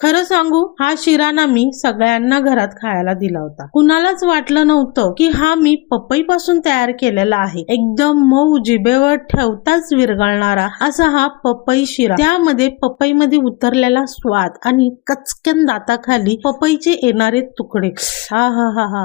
खरं सांगू हा शिराना मी सगळ्यांना घरात खायला दिला होता. कुणालाच वाटलं नव्हतं की हा मी पपई पासून तयार केलेला आहे. एकदम मऊ जिभेवर ठेवताच विरघळणारा असा हा पपई शिरा. त्यामध्ये पपईमध्ये उतरलेला स्वाद आणि कचकन दाताखाली पपईचे येणारे तुकडे. हा हा हा हा.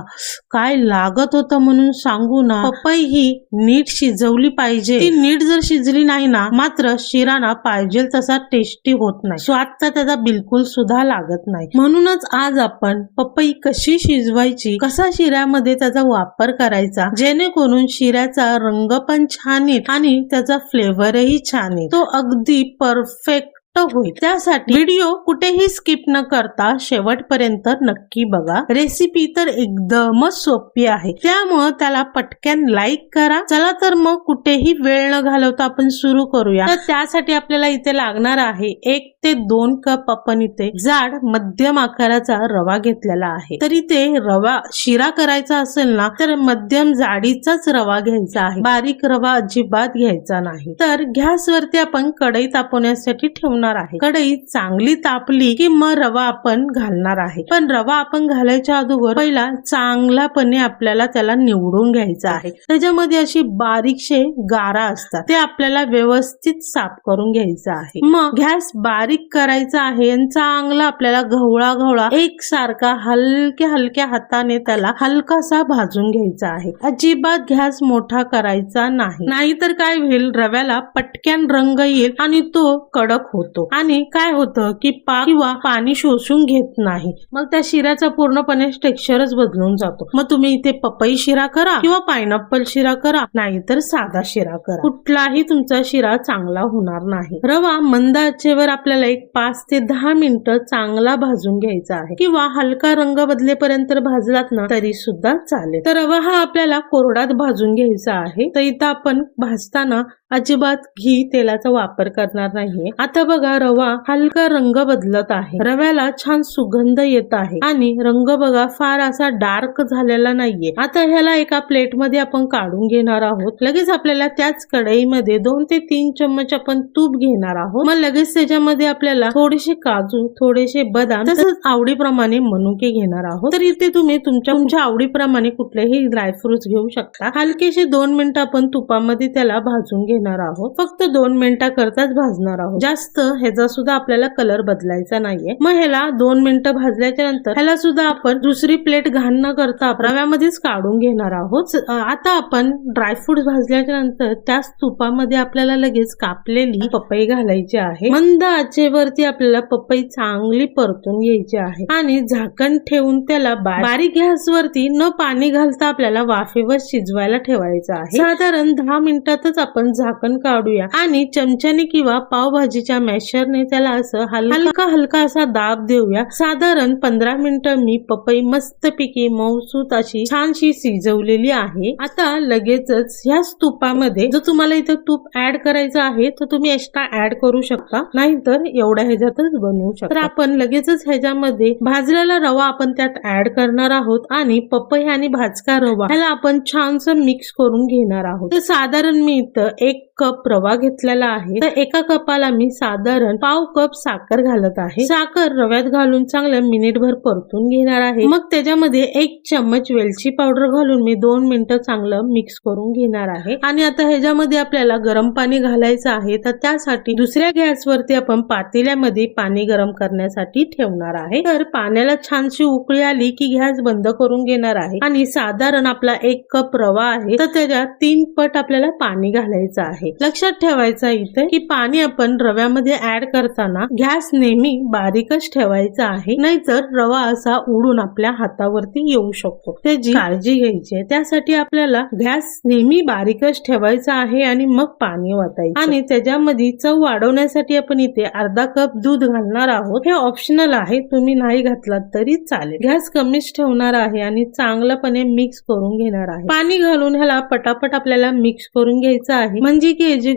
काय लागत होतं म्हणून सांगू ना. पपई ही नीट शिजवली पाहिजे. ती नीट जर शिजली नाही ना मात्र शिराणा पाहिजे तसा टेस्टी होत नाही. स्वाद तर त्याचा बिलकुल सुद्धा लागत नाही. म्हणूनच आज आपण पपई कशी शिजवायची कसा शिऱ्यामध्ये त्याचा वापर करायचा जेणेकरून शिऱ्याचा रंग पण छान येईल आणि त्याचा फ्लेवरही छान येईल. तो अगदी परफेक्ट होईल त्यासाठी व्हिडिओ कुठेही स्किप न करता शेवटपर्यंत नक्की बघा. रेसिपी तर एकदमच सोपी आहे. त्यामुळं त्याला पटकन लाईक करा. चला तर मग कुठेही वेळ न घालवता आपण सुरू करूया. तर त्यासाठी आपल्याला इथे लागणार आहे एक ते दोन कप आपण इथे जाड मध्यम आकाराचा रवा घेतलेला आहे. तर इथे रवा शिरा करायचा असेल ना तर मध्यम जाडीचाच रवा घ्यायचा आहे. बारीक रवा अजिबात घ्यायचा नाही. तर गॅसवरती आपण कढई तापवण्यासाठी ठेवणार आहे. कढई चांगली तापली की मग रवा आपण घालणार आहे. पण रवा आपण घालायच्या अगोदर पहिला चांगलापणे आपल्याला त्याला निवडून घ्यायचा आहे. त्याच्यामध्ये अशी बारीकशे गारा असतात. ते आपल्याला व्यवस्थित साफ करून घ्यायचं आहे. मग गॅस बारीक करायचा आहे आणि चांगला आपल्याला घवळा घवळा एक सारखा हलक्या हलक्या हाताने त्याला हलकासा भाजून घ्यायचा आहे. अजिबात गॅस मोठा करायचा नाही. नाहीतर काय होईल? रव्याला पटक्यान रंग येईल आणि तो कडक होतो. आणि काय होतं की पाक किंवा पाणी शोषून घेत नाही. मग त्या शिऱ्याचा पूर्णपणे टेक्स्चरच बदलून जातो. मग तुम्ही इथे पपई शिरा करा किंवा पायनॅपल शिरा करा नाहीतर साधा शिरा करा. कुठलाही तुमचा शिरा चांगला होणार नाही. रवा मंद आचेवर आपल्याला एक पाच ते दहा मिनिटं चांगला भाजून घ्यायचा आहे. किंवा हलका रंग बदलेपर्यंत भाजलात ना तरी सुद्धा चालेल. तर रवा हा आपल्याला कोरडात भाजून घ्यायचा आहे. तर इथं आपण भाजताना अजिबात घी तेलाचा वापर करणार नाहीये. आता बघा रवा हलका रंग बदलत आहे. रव्याला छान सुगंध येत आहे. आणि रंग बघा फार असा डार्क झालेला नाहीये. आता ह्याला एका प्लेटमध्ये आपण काढून घेणार आहोत. लगेच आपल्याला त्याच कढईमध्ये दोन ते तीन चम्मच आपण तूप घेणार आहोत. मग लगेच त्याच्यामध्ये आपल्याला थोडेसे काजू थोडेसे बदाम तसंच आवडीप्रमाणे मनुके घेणार आहोत. तर इथे तुम्ही तुमच्या तुमच्या आवडीप्रमाणे कुठलेही ड्रायफ्रुट्स घेऊ शकता. हलकेसे दोन मिनिटं आपण तुपामध्ये त्याला भाजून घेणार आहोत. फक्त दोन मिनिटाकरताच भाजणार आहोत. जास्त ह्याचा सुद्धा आपल्याला कलर बदलायचा नाहीये. मग ह्याला दोन मिनिटं भाजल्याच्या नंतर ह्याला सुद्धा आपण दुसरी प्लेट घाण न करता रव्यामध्येच काढून घेणार आहोत. आता आपण ड्रायफ्रुट भाजल्याच्या नंतर त्याच तुपामध्ये आपल्याला लगेच कापलेली पपई घालायची आहे. मंद आचेवरती आपल्याला पपई चांगली परतून घ्यायची आहे. आणि झाकण ठेवून त्याला बारीक गॅसवरती न पाणी घालता आपल्याला वाफेवर शिजवायला ठेवायचं आहे. साधारण दहा मिनिटातच आपण झाकण काढूया. आणि चमच्याने किंवा पावभाजीच्या मॅशरने त्याला असं हलका हलका असा दाब देऊया. साधारण पंधरा मिनिटं मी पपई मस्तपैकी मऊसूत अशी छानशी शिजवलेली आहे. आता लगेचच ह्याच तुपामध्ये जर तुम्हाला इथं तूप ऍड करायचं आहे तर तुम्ही एक्स्ट्रा ऍड करू शकता. नाहीतर एवढ्या ह्याच्यातच बनवू शकता. तर आपण लगेचच ह्याच्यामध्ये भाजलेला रवा आपण त्यात ऍड करणार आहोत आणि पपई आणि भाजका रवा ह्याला आपण छानस मिक्स करून घेणार आहोत. तर साधारण मी इथं एक कप रवा घेतलेला आहे. तर एका कपाला मी साधारण पाव कप साखर घालत आहे. साखर रव्यात घालून चांगलं मिनिटभर परतून घेणार आहे. मग त्याच्यामध्ये एक चम्मच वेलची पावडर घालून मी दोन मिनिटं चांगलं मिक्स करून घेणार आहे. आणि आता ह्याच्यामध्ये आपल्याला गरम पाणी घालायचं आहे. तर त्यासाठी दुसऱ्या गॅसवरती आपण पातेल्यामध्ये पाणी गरम करण्यासाठी ठेवणार आहे. तर पाण्याला छानशी उकळी आली की गॅस बंद करून घेणार आहे. आणि साधारण आपला एक कप रवा आहे. तर त्याच्यात तीन पट आपल्याला पाणी घालायचं आहे. लक्षात ठेवायचं इथे की पाणी आपण रव्यामध्ये ऍड करताना गॅस नेहमी बारीकच ठेवायचा आहे. नाहीतर रवा असा उडून आपल्या हातावरती येऊ शकतो. त्याची काळजी घ्यायची आहे. त्यासाठी आपल्याला गॅस नेहमी बारीकच ठेवायचा आहे आणि मग पाणी वाटायचं आणि त्याच्यामध्ये चव वाढवण्यासाठी आपण इथे अर्धा कप दूध घालणार आहोत. हे ऑप्शनल आहे. तुम्ही नाही घातलात तरी चालेल. गॅस कमीच ठेवणार आहे आणि चांगलंपणे मिक्स करून घेणार आहे. पाणी घालून ह्याला पटापट आपल्याला मिक्स करून घ्यायचं आहे. म्हणजे की हे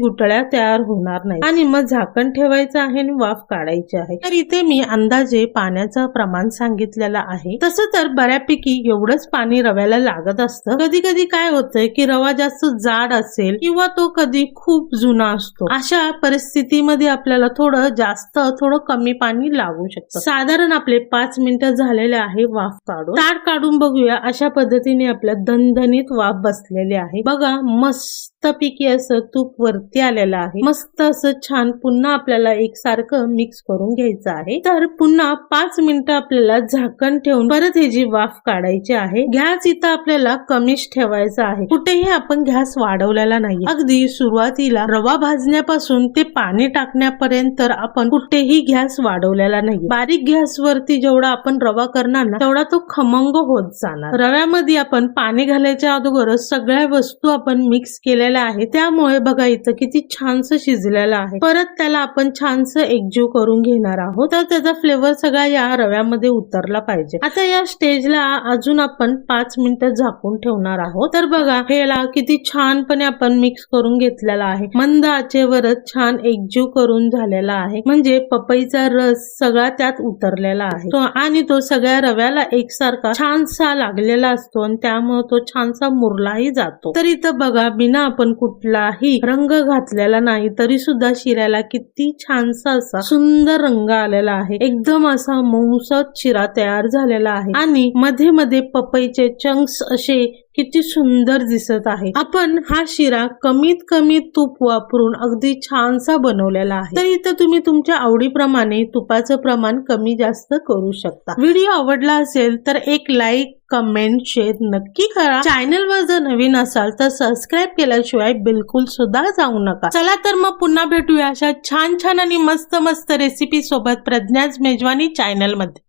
तयार होणार नाही आणि मग झाकण ठेवायचं आहे आणि वाफ काढायची आहे. तर इथे मी अंदाजे पाण्याचं प्रमाण सांगितलेलं आहे. तसं तर बऱ्यापैकी एवढंच पाणी रव्याला लागत असतं. कधी कधी काय होतंय की रवा जास्त जाड असेल किंवा तो कधी खूप जुना असतो. अशा परिस्थितीमध्ये आपल्याला थोडं जास्त थोडं कमी पाणी लागू शकतं. साधारण आपले पाच मिनिटं झालेले आहे वाफ काढून. ताट काढून बघूया. अशा पद्धतीने आपल्या दणदणीत वाफ बसलेली आहे. बघा मस्त पैकी असं तूप वरती आलेलं आहे. मस्त असं छान पुन्हा आपल्याला एकसारखं मिक्स करून घ्यायचं आहे. तर पुन्हा पाच मिनिटं आपल्याला झाकण ठेवून परत हे जी वाफ काढायची आहे गॅस इथं आपल्याला कमीच ठेवायचा आहे. कुठेही आपण गॅस वाढवलेला नाही अगदी सुरुवातीला रवा भाजण्यापासून ते पाणी टाकण्यापर्यंत आपण कुठेही गॅस वाढवलेला नाही बारीक गॅस वरती जेवढा आपण रवा करणार ना तेवढा तो खमंग होत जाणार. रव्यामध्ये आपण पाणी घालायच्या अगोदरच सगळ्या वस्तू आपण मिक्स केलेल्या आहे त्यामुळे बघा इथं किती छानस शिजलेलं आहे. परत त्याला आपण छानस एकजीव करून घेणार आहोत. तर त्याचा फ्लेवर सगळा या रव्यामध्ये उतरला पाहिजे. आता या स्टेजला अजून आपण पाच मिनिटं झाकून ठेवणार आहोत. तर बघा हेला किती छानपणे आपण मिक्स करून घेतलेला आहे. मंद आचेवरच छान एकजीव करून झालेला आहे. म्हणजे पपईचा रस सगळा त्यात उतरलेला आहे. तो आणि तो सगळ्या रव्याला एकसारखा छानसा लागलेला असतो आणि त्यामुळे तो छानसा मुरलाही जातो. तर इथं बघा बिना आपण कुठलाही रंग घातलेला नाही तरी सुद्धा शिऱ्याला किती छानसा असा सुंदर रंग आलेला आहे. एकदम असा मऊसत शिरा तयार झालेला आहे. आणि मध्ये मध्ये पपईचे चंक्स असे किती सुंदर दिसत आहे. आपण हा शिरा कमीत कमी तूप वापरून अगदी छानसा बनवलेला आहे. तर इथं तुम्ही तुमच्या आवडीप्रमाणे तुपाचं प्रमाण कमी जास्त करू शकता. व्हिडिओ आवडला असेल तर एक लाईक कमेंट शेअर नक्की करा. चॅनल वर जर नवीन असाल तर सबस्क्राईब केल्याशिवाय बिलकुल सुद्धा जाऊ नका. चला तर मग पुन्हा भेटूया अशा छान छान आणि मस्त मस्त रेसिपी सोबत प्रज्ञाच मेजवानी चॅनलमध्ये